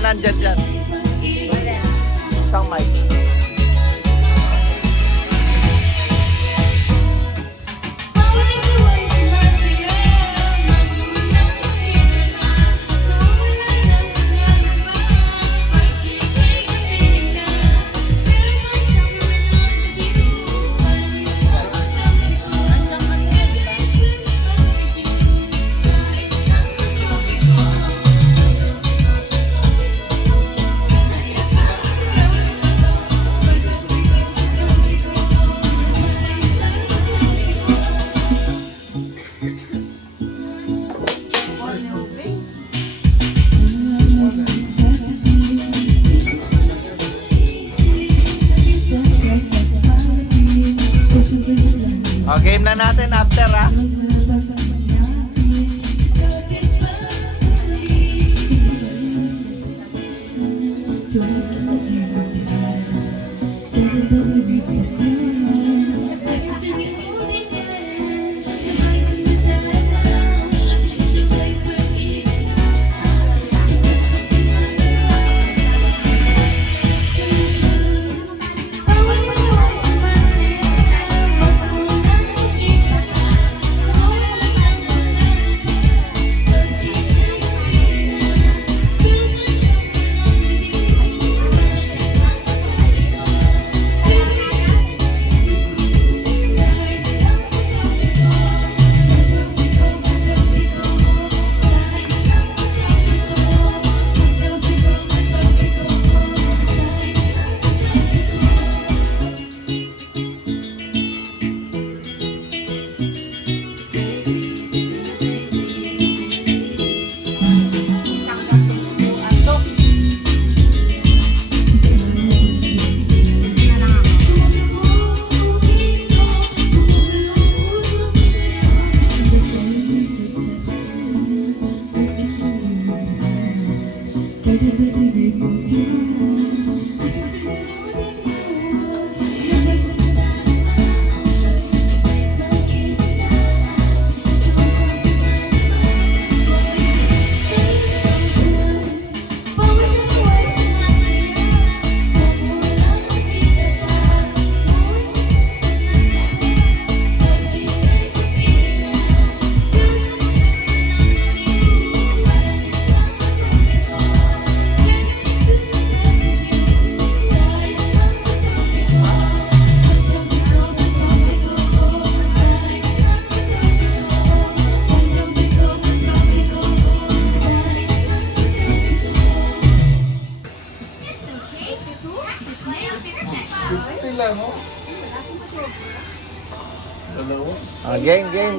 nandyan dyan. Isang mic. O, game na natin after ha.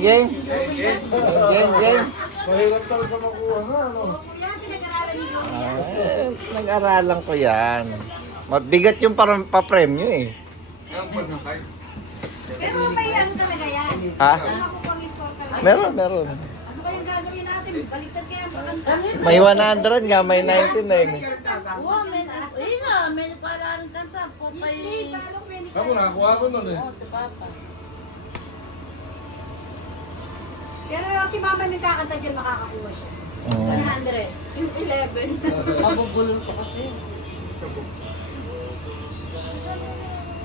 Game. Mahirap talaga makuha na, ano? Nag-aralan ko yan. Mabigat yung pa-premyo eh. Pero may ano talaga yan. Ha? Makukuha ang score talaga. Meron. Ano kayang gagawin natin? Baliktad kaya ang pagkanta. May 100 nga, may 99 eh. Wow, may parang kanta po kay... Ako nakakuha ko nun eh. Si Papa. Pero si mama may kakanta dyan, makakakuha siya. 100. Yung 11. Mabubulol ko kasi.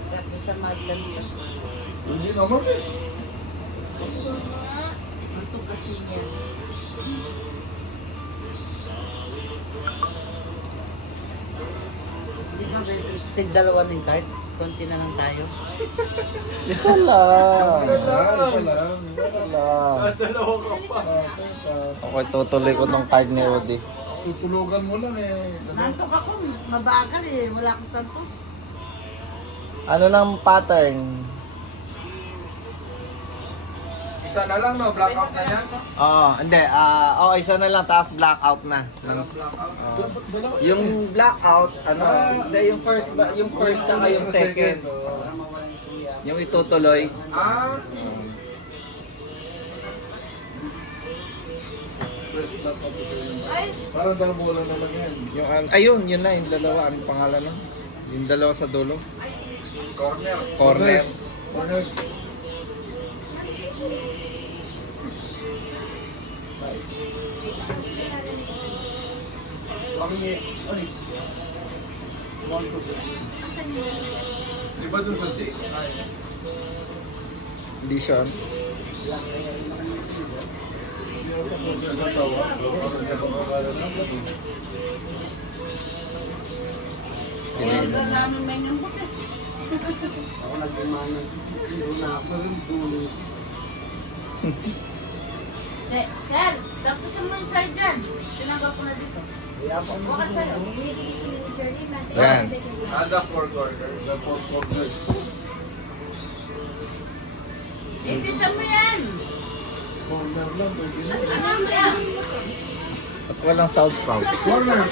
Tapos sa Madlan ko siya. Hindi naman eh. Ito kasi niya. Di ba, tig-dalawa ng card? Konti na lang tayo. Isa lang. Isa lang. Dalawa ka pa. Okay, tutuloy ko tong card ni Odi. Tutulugan mo lang eh. Nantok ako, mabagal eh. Wala akong tanto. Ano ng pattern? Isa na lang no, blackout na yan. Oo, hindi. Isa na lang, tapos blackout na. Yung blackout, hindi, yung first saka yung second. Yung itutuloy. Parang dalawa lang naman yan. Yung, ayun, yun na, yung dalawa. Anong pangalan nun? Yung dalawa sa dulo. Corner. Corner. Corner. Di ba dun sa si? Edition. Sa tawa. Kaya doon namin may nambot eh. Sir, tapos mo yung side dyan. Tinanggap ko na dito. Bakit sa'yo? Binigay si Jordan natin. Yan. Ada 4 corner. The 4 corners. Ibigyan mo yan. Corner lang. Pwede na. Ano mo yan? At walang southpaw. Corner.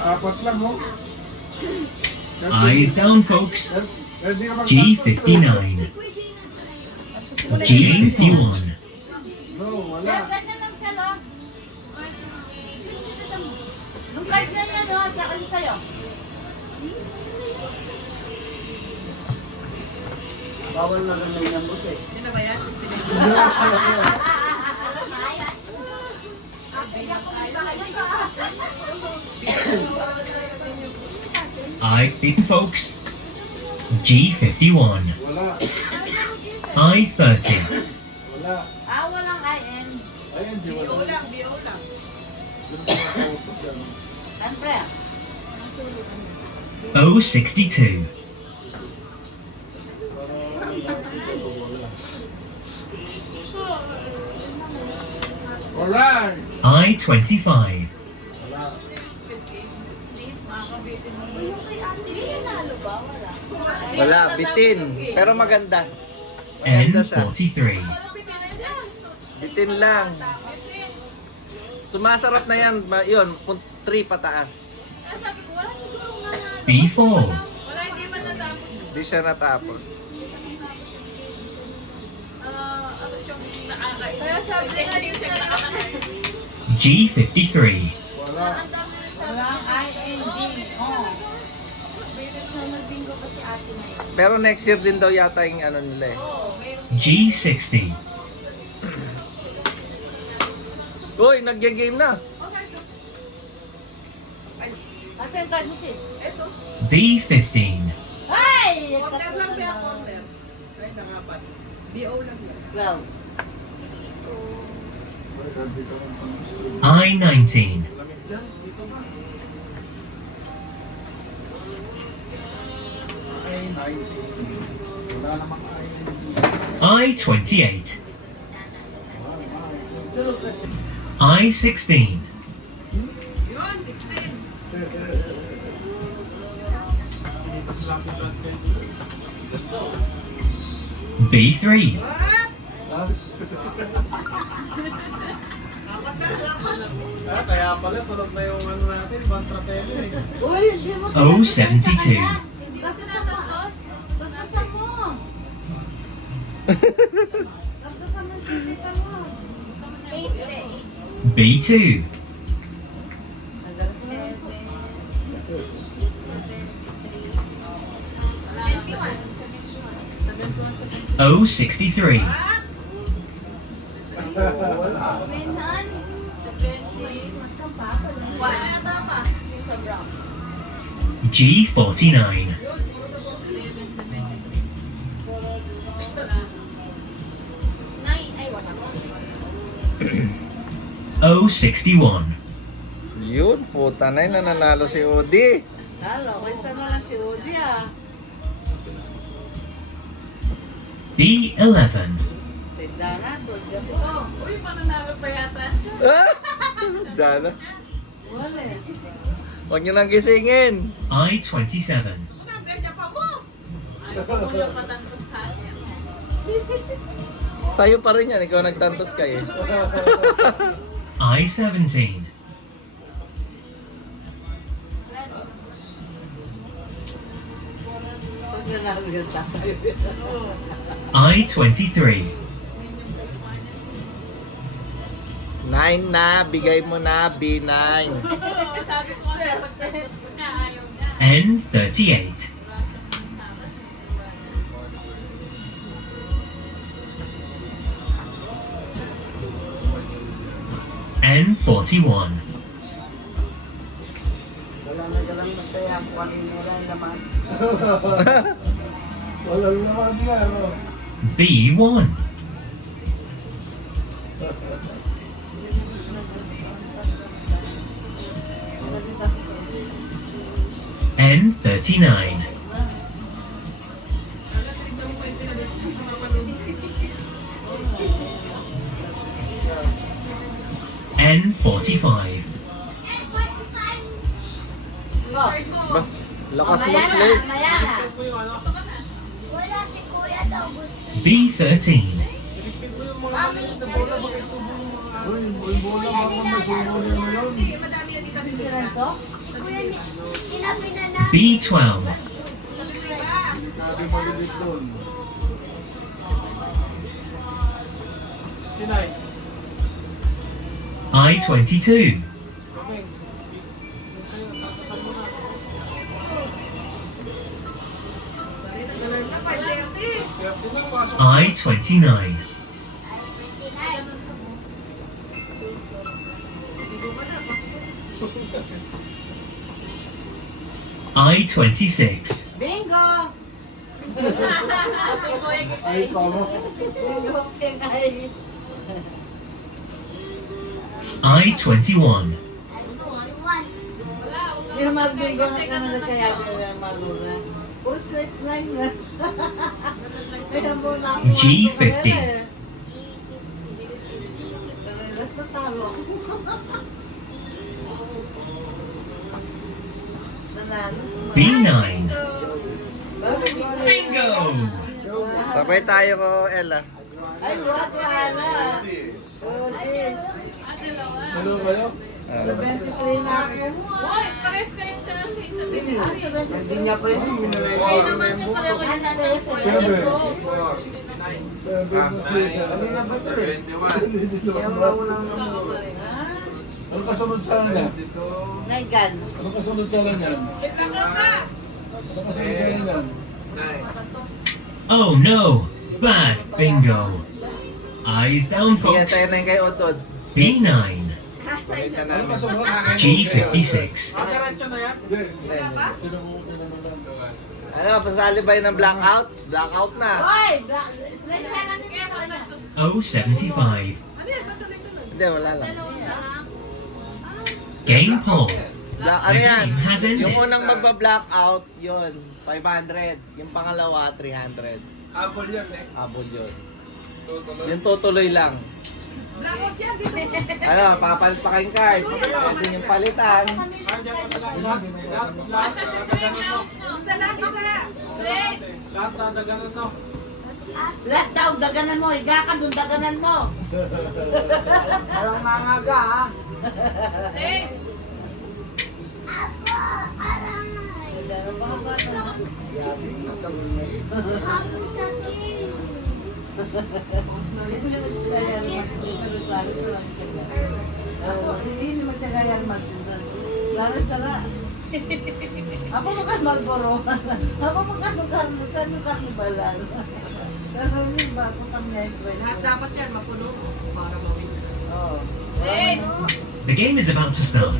Apat lang, oh. Eyes down, folks. Pwede ka G59. G51. No, Sir, wala. ganyan lang siya, no? Nung card na yan, no? Sa akin sa'yo. Bawal na lang yung nambot eh. Sino ba yan? I-18, folks. G51. Wala. I-30. Wala. Walang IN. Ayan, G, wala. BO lang. Doon pa nakautos yan. Siyempre. O62. Alright! I-25. Wala, bitin. Pero maganda. Maganda siya. N43. Bitin lang. Sumasarap na yan. Yun, 3 pataas. B4. Hindi siya natapos. G53. Wala. Walang IN, oh. Pero next year din daw yata yung ano nila eh. G60. Uy, nagge-game na. Asa yung card mo, sis? B15. Ay! Corner lang ba corner? Ay, nangapat. BO lang yan. Well, I-19. Wala namang I-28. I-16. Yun, 16. B3. What? Apat na apat. Kaya pala, tulog na yung ano natin, Bantrapelo eh. uy, hindi mo O72. Tagdasan mo. Tagdasan mo, titita mo. B2. O63. Wala ata pa. G49. O61. Yun, puta na yun. Nananalo si Odi. Talo, kaysa na lang si Udi ah. B11. Tindana, doon gabi. Uy, mananalo pa yata. Dana. Wala eh. Huwag nyo nang gisingin. I-27. Number niya pa mo. Ay, kuya patantos sa akin. Sa'yo pa rin yan. Ikaw nagtantos kayo. I-17. Pag nanalo yung tayo. I-23. 9 na. Bigay mo na. B9. Oo, sabi ko nga, pagtantos ko niya, ayaw niya. N38. N41. Wala na galang masaya kung kanina lang naman. Wala naman nga, no? B1. N39. N45. Go. Ba? Lakas Maya mas na, late. maya na. Wala si Kuya daw. Gusto B13. Pinipin mo yung mga maliit na bola, baka isubo yung mga... Uy, yung bola, baka masubo niya na yun. Si Renzo? si Kuya tinabi na na. B12. Sabi maliit doon. 69. I22. Kami. Yung sa'yo, tatasan mo na. Kaya pinapasok. I29. I26. Bingo! Sabi ko yung Ay, paano? Bingo, kay I21. Yung mag-bingo na naman na kaya yung maluna. Puro straight line na. Kaya mo na ako. G50. Basta talo. Nanalo. B9. Bingo! Bingo! Sabay tayo ko, Ella. Ay, buhat wala. Okay. Ano kayo? 73 na ako. Hoy, pares kayong sa shade sa Biblia. Ah, 73. Hindi niya pa yun. Ay naman siya pareho kayo na ng Seven. Kanina ba sir? Siya walang Ano kasunod sa kanya? Naigan. Ano kasunod sa kanya? Ano kasunod sa kanya? Oh no! Bad bingo. Eyes down, Sige, folks. sa'yo na yung kay Otod. B9. Pakita Ano namin. kasunod? G56. Diretso na yan? Hindi. Sino mo pinanalan? Ano, pasalibay ng blackout? Blackout na. Hoy! Straight siya na nito sa kanya. O75. Hindi, wala lang. Game Paul. Ano The yan? game has ended. Yung unang magba-blackout, yun, 500. Yung pangalawa, 300. Apple yan eh. Abol yun. Tutuloy. Yung tutuloy lang. Ano, papalpakin card. Pwede yung palitan. Andiyan ka na lang. Asa si Slade na. Slade. Lahat dadaganan to. Lahat daw, daganan mo. Higa ka dun, daganan mo. Walang mangaga ha. Slade. Hindi naman siya kaya magsunan. Lalo sala. Ako makan magboro. Ako makan karmo. Saan yung karnibalan? Pero hindi ba ako kami Lahat dapat yan, mapuno para mawin. Oo. Slade. The game is about to start.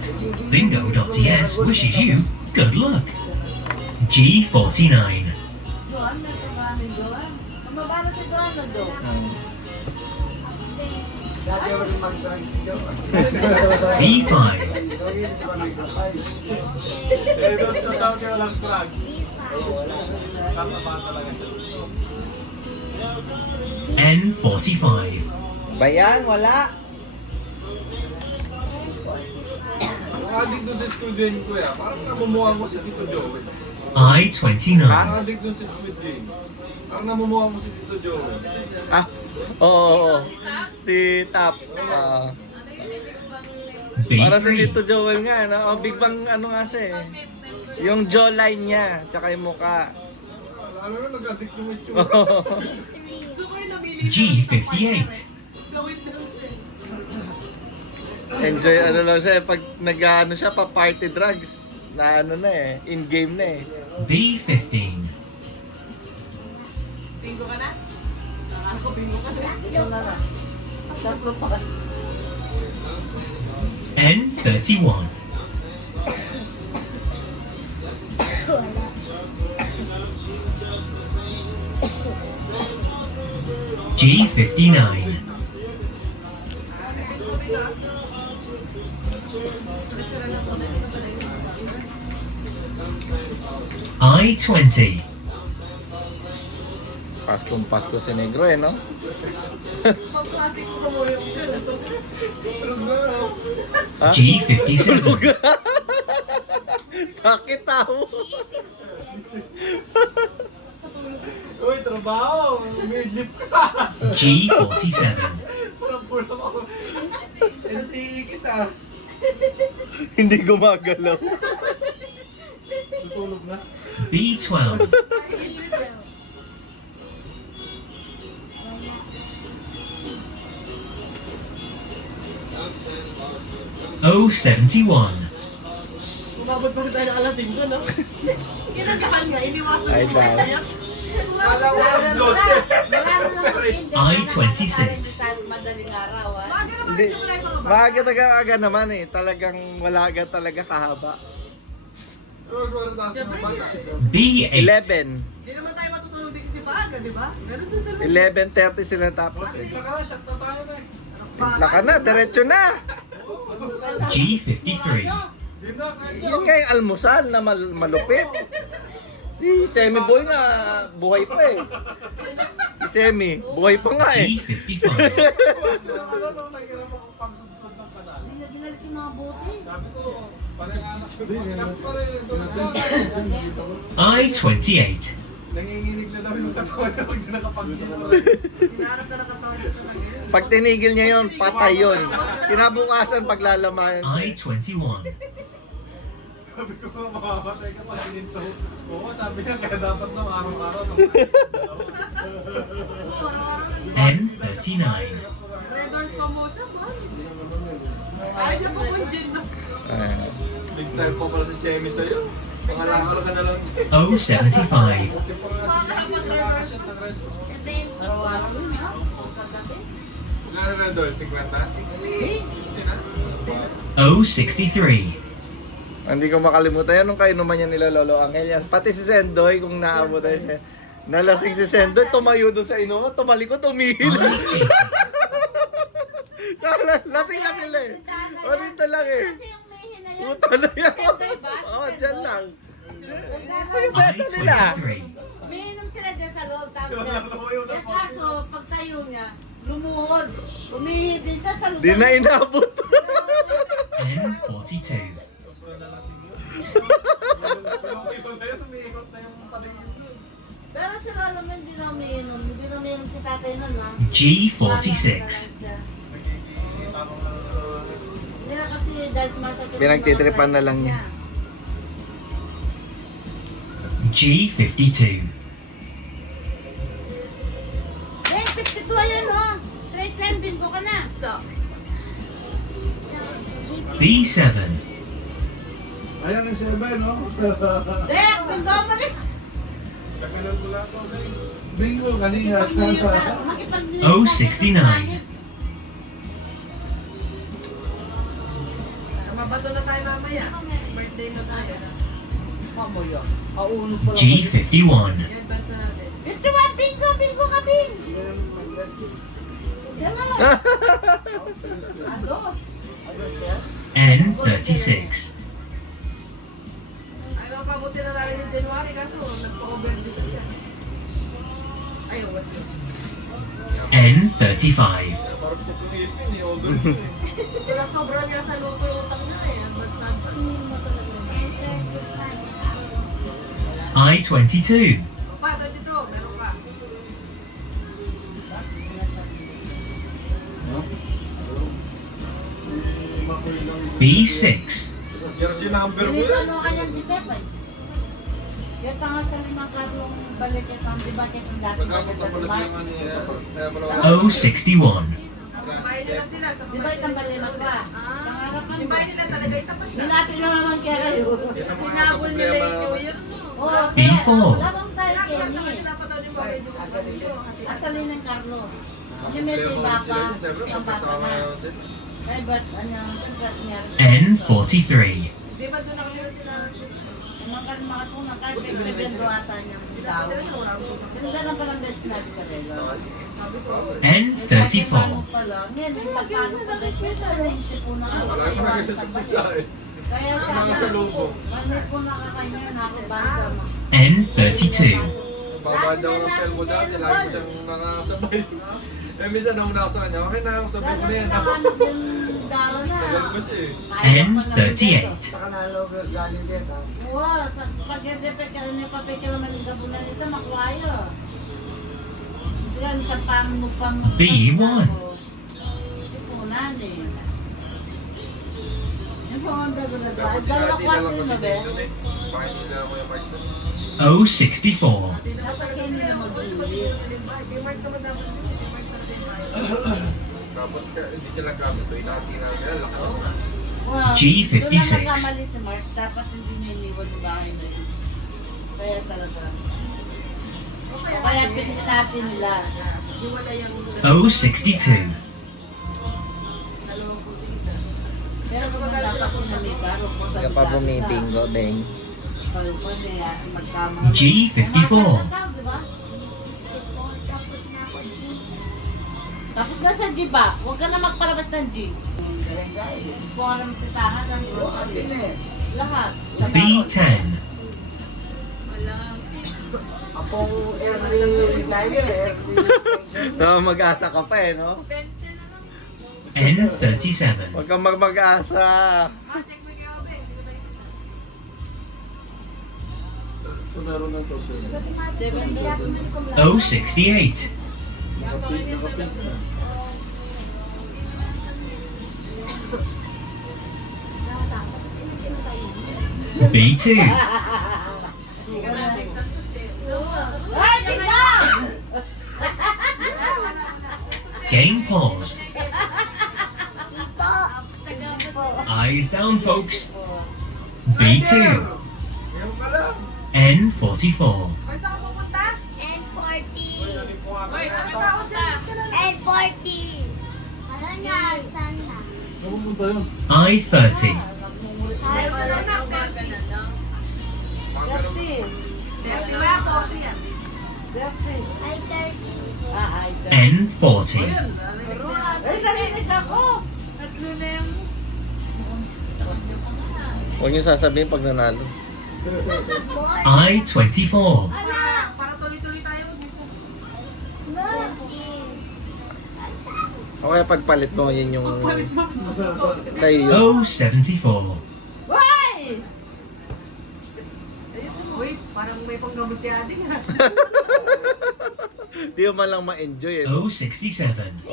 Bingo.ts wishes you good luck. G49. Doon, may kagamin doon. Mabala si doon na doon. Dati ako rin mag-drive si Joe. B5. Gawin ko nag-drive. Eh, doon sa Saudi walang drugs. Tataba talaga siya. N45. Bayan, wala. Yung adik doon sa Squid Game ko ya, parang namumuha ko si Tito Joey. I29. Parang adik doon sa Squid Game. Parang namumuha ko si Tito Joey. Ah, oo. Si Tap. Ah. Para si B3. Tito Joel nga, no? Oh, Big Bang ano nga siya eh. Yung jawline niya, tsaka yung mukha. Ano na, nag-adik yung itsura. So kayo namili G58. gawin daw siya. Enjoy ano lang siya, pag nag-ano siya, pa party drugs. Na ano na eh, in-game na eh. B15. Bingo ka na? Akala ko bingo ka na. Ikaw na na. Tatlo pa. N31. G59. I-20. Paskong Pasko si Negro eh, no? Pag-classic ko mo yung ganito. Ha? G57. Sakit tao. Uy, trabaho! Midlip ka! G47. Pulang-pulang ako. NTE kita. Hindi gumagalaw. Tutulog na. B12. O71. Umabot pa rin tayo ng alas 5, no? Kinagahan nga, iniwasan Ay, ko daw. ba yan? Alam ko alas 12. I-26. Madaling araw, ah. Maaga naman Hindi. simula yung mga bata. Maaga talaga naman eh. Talagang wala agad talaga kahaba. Rose, wala taas ng bata. B8. 11. Hindi naman tayo matutulog din kasi maaga, di ba? Ganun din talaga. 11:30 sila tapos eh. Bigla ka na, shot na tayo na eh. Laka na, diretso na. G53. Di na, kahit Yun nga yung almusal na malupit. Si Semi Boy nga, buhay pa eh. Si Semi, buhay pa nga eh. G55. sila ano, nung nag-irap ako pang-sudsud ng kanal. Hindi na binalik yung mga bote. Sabi ko, parang anak ko, bakit pa rin, tulos ka. I-28. Nanginginig na daw yung katawan na pag di nakapag-gym. Hinahanap na nakatawag ito ng ganyan. Pag tinigil niya yon, patay yon. Kinabukasan paglalamayan. I-21. Sabi ko, mamamatay ka pa, sininto. Oo, sabi niya, kaya dapat daw araw-araw. N39. Red Doors pa mo siya, man. Ay, di po kung gin, no? Big time pa pala si Semi sa'yo. Pangalakal ka na lang. O75. Baka kapag Red Doors. Araw-araw yun, ha? Magkano na doon? 50? 60 na? O63. Hindi ko makalimutan yan nung kainuman niya nila Lolo Angel yan. Pati si Sendoy, kung naabot tayo siya. Nalasing si Sendoy, tumayo doon sa inuman, tumalikod, tumihil. I-80. Lasing na sila eh. O dito lang eh. Kasi yung may hinayang. Puta na yan. Sendoy ba? Oo, dyan lang. Ito yung besta nila. I-23. May inom sila dyan sa loob. Tapos yan. Kaso, pagtayo niya, lumuhod. Umihi din siya sa lugar. Di na inabot. N42. Pero si Lolo mo hindi na umiinom. Hindi na umiinom si tatay nun, ha? G46. Hindi na kasi dahil sumasakit. Pinagtitripan na lang niya. G52. Eh, 52 yan, oh. Straight line, bingo ka na. B7. Ayan ang 7, no? Dek, bingo mo rin. Kakalan ko lang ito, Dave. Bingo, kanina. O69. Mabato na tayo mamaya. Birthday na tayo. Mamoyo. Auno pa lang. G51. Yan, bansa natin. 51, bingo, bingo ka, bing. Sila. Ados. N36. Ay, mapabuti na natin yung January kaso nagpa-overdose siya. Ay, what yun? N35. Parang pupunipin, eh. Ogol. Sila sobrang nga sa luto yung utang na eh. Advance na. I-22. Pa, dito, meron ka. B6. Jersey number ko Dito, yan. ano kanyang di Pepe? Yung tanga sa limang karong balik itong di ba kitang dati maganda diba? O61. Kumain nila sila sa Di ba itong balimat ba? Pangarapan ba? Kumain nila talaga itapat na. Nilatid na naman kaya kayo. Pinabol nila yung New Year. Oo, B4. labang tayo Kaya sa Kenny. kanila pa daw yung bagay yung asalino. Asalin ng Carlo. Kasi may iba pa. Ang bata na. Ay, ba't ano, niya? N43. Di ba doon ako nila sila? Mga tunang kahit 7 ata niyang daw. Pinagdanan pa lang best na rin. N34. pa lang. Yan, yung pagpano pa lang. Pwede na yung sipuna ka. Wala ko na sa pusa eh. Kaya Mga sa lobo. Manit po nakakanya na ako banda. N32. Baba daw ng pel mo dati, lagi ko siyang nakakasabay. Eh, minsan nauna ako sa kanya, okay na ako, sabi ko na yan. Lalo na yung daro na. Tagal ko siya eh. N38. Wow, sa pag-edepet ka rin yung papel naman yung gabunan nito, makwayo. Sila, nitapang mo pang... B1. Sipunan eh. Yung panganda ko na ba? Dapat Dalawa hindi na lang kwarto kasi na ba? dito eh. Bakit nila ako yung market? 064. Dapat kayo nila mag-ulit. Tapos hindi sila gamit. Ito inati namin nila. Laki naman. Wow. G56. Doon na nagkamali si Mark. Dapat hindi niya iniwan yung bahay na yun. Kaya talaga. Kaya pinili natin nila. 062. Pero kung dapat pinamita, Kaya pa bumibingo, Beng. G54. Tapos na sa G ba? Huwag ka na magpalabas ng G. Kung alam titahan ng grocery. Lahat. B10. Mag-asa ka pa eh, no? N37. Huwag kang mag-asa. Check mo yung oven. Ito meron ng to, sir. 068. Nakapit na. B2. Ay, biglang! Game paused. Eyes down, folks. B2. Ngayon ka lang. N44. Ay, saan ka pupunta? N40. Ay, saan ka pupunta? N40. Ano nga? Saan na? Saan pumunta yun? I30. Ay, wala na. 30. 30 ba? 40 yan. 30. Ay, 30. Ay, N40. Ay, narinig ako. Huwag niyo sasabihin pag nanalo. I24. Para tuloy-tuloy tayo. O kaya pagpalit mo, yun yung sa iyo. 074. Why? Uy, parang may panggamot si Ading ha. Di mo man lang ma-enjoy eh. 067.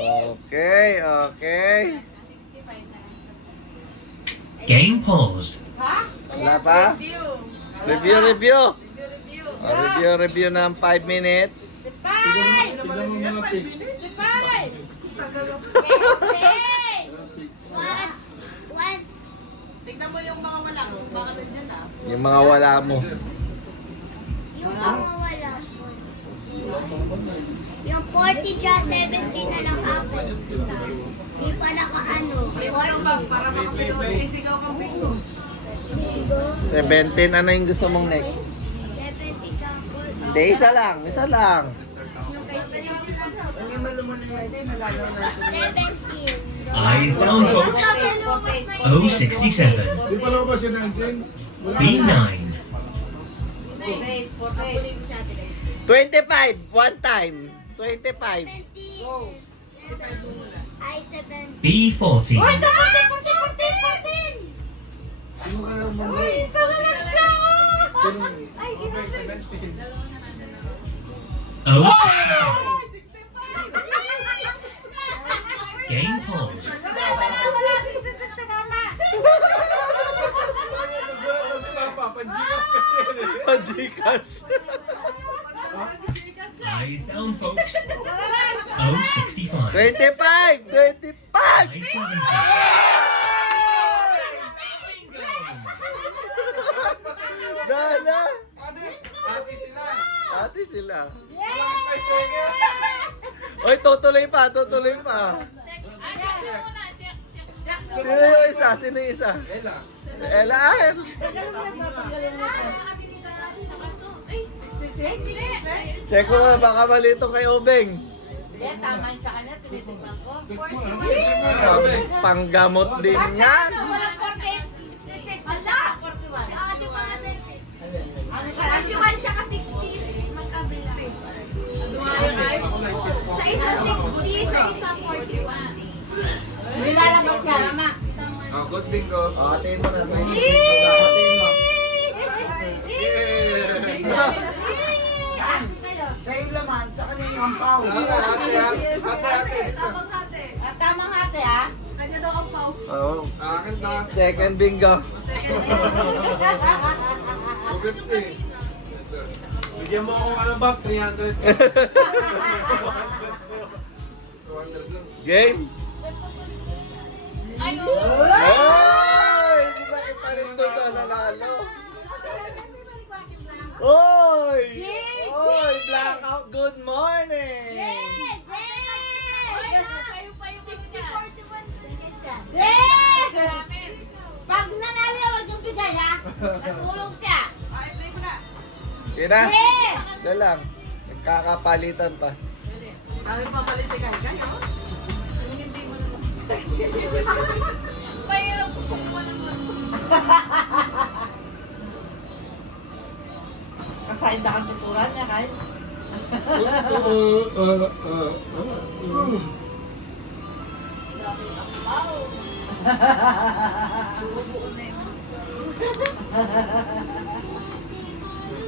Okay, okay. Game paused. Wala pa? Review, review. Review ng 5 minutes. 65! Tignan mo mga pics. 65! Once. Tignan mo yung mga wala. Baka nandyan ah. Yung mga wala mo. Yung mga wala po. Yung 40 tsaka 70 na lang ako. Di pa naka-ano. Ay, wala ka. Para makasigaw. Sisigaw kang bingo. 17, ano yung gusto mong next? 70 tsaka 40. Hindi, isa lang. Isa lang. 17. Eyes down, folks. 067. Di pa lang ba si 19? B9. 48. 25, one time. 25. 70. Ay, 70. B40. Uy, 14! Sino ka lang mga... Uy, sana lang siya! Ay, okay, 17. 0. Game paused. Wala, 66 sa mama! Kasi papanjikas kasi yan eh. Pag-Gcash. Eyes down, folks. 065. 25! 25! I70. Gana! Ate sila. Ate sila. Walang kay Senge. Oy, tutuloy pa, tutuloy pa. Ay, check muna. Check. Sino yung isa? Sino yung isa? Ella. Ella, ah, Ay, 66? check ko nga, baka mali ito kay Obeng. Hindi, tama yun sa kanya, tinitignan ko. Grabe. Panggamot din yan. Ano, walang 48, 66. Ala! 41. Si ate pa natin. Ano ka? 41 siya ka 60. Magkabila. Sa isa 60, sa isa 41. Nilalabas siya, Rama. Oh, good bingo. Hatiin mo na. Hatiin mo. Sa yung laman, sa kanyang ampaw. Ate. Tamang hati. At tamang hati, ha? Kanya daw ang pau. Oo. Akin na. Second bingo. 250. Bigyan mo akong ano ba, 300. 200 lang. Game. Oy! Hindi ba ipa rin doon sa nanalo? Oy! Oy! Blackout, good morning! Pag nanalo, wag yung bigay, ha? Natulong siya. Ay, play mo na. Sina? Yeah! Ito lang. Nagkakapalitan pa. Ay, papalit ka. Ganyan. Kasahin na kang tuturan niya, kahit.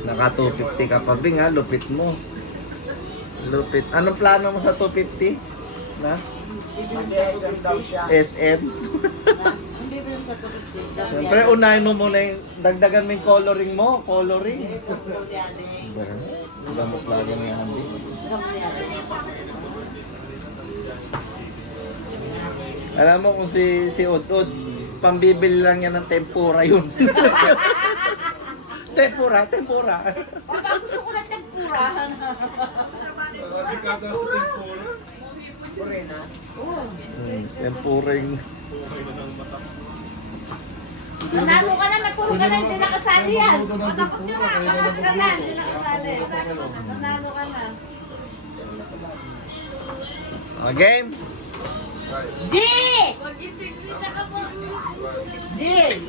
Naka 250 ka pa, Bing, ha? Lupit mo. Lupit. Anong plano mo sa 250? Na? Mag-SM daw siya. SM? Ang bibili sa tubig. Siyempre, unahin mo muna yung dagdagan mo yung coloring mo. Coloring. Wala mo plano na yan, Bing. Alam mo kung si Ud-Ud, pambibili lang yan ng tempura yun. tempura. Papa, gusto ko na tempura. Lagi ka daw sa tempura. Tempuring. Nanalo ka na, nagturo ka na, hindi nakasali yan. Tapos ka na. Tapos ka na, hindi nakasali. Nanalo ka na. Game? G! G!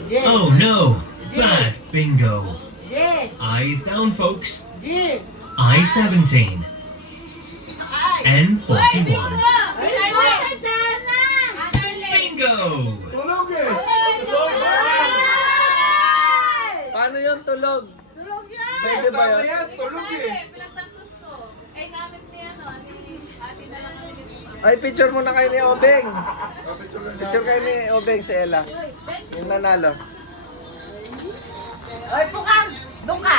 G! Oh no! Bad bingo. G! Eyes down, folks. G! I-17. N41. Ay, bakit na? Bingo! Tulog eh! Paano yun tulog? Tulog yan! Pwede ba Kasama yun? yan, tulog eh. Pinagtantos ko. Eh, gamit niya, ate na lang kami dito. Ay, picture muna kayo ni Obeng. Picture lang Picture kayo ni Obeng si Ella. Yung nanalo. Oy, Pukang! Doon ka!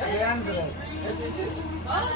300.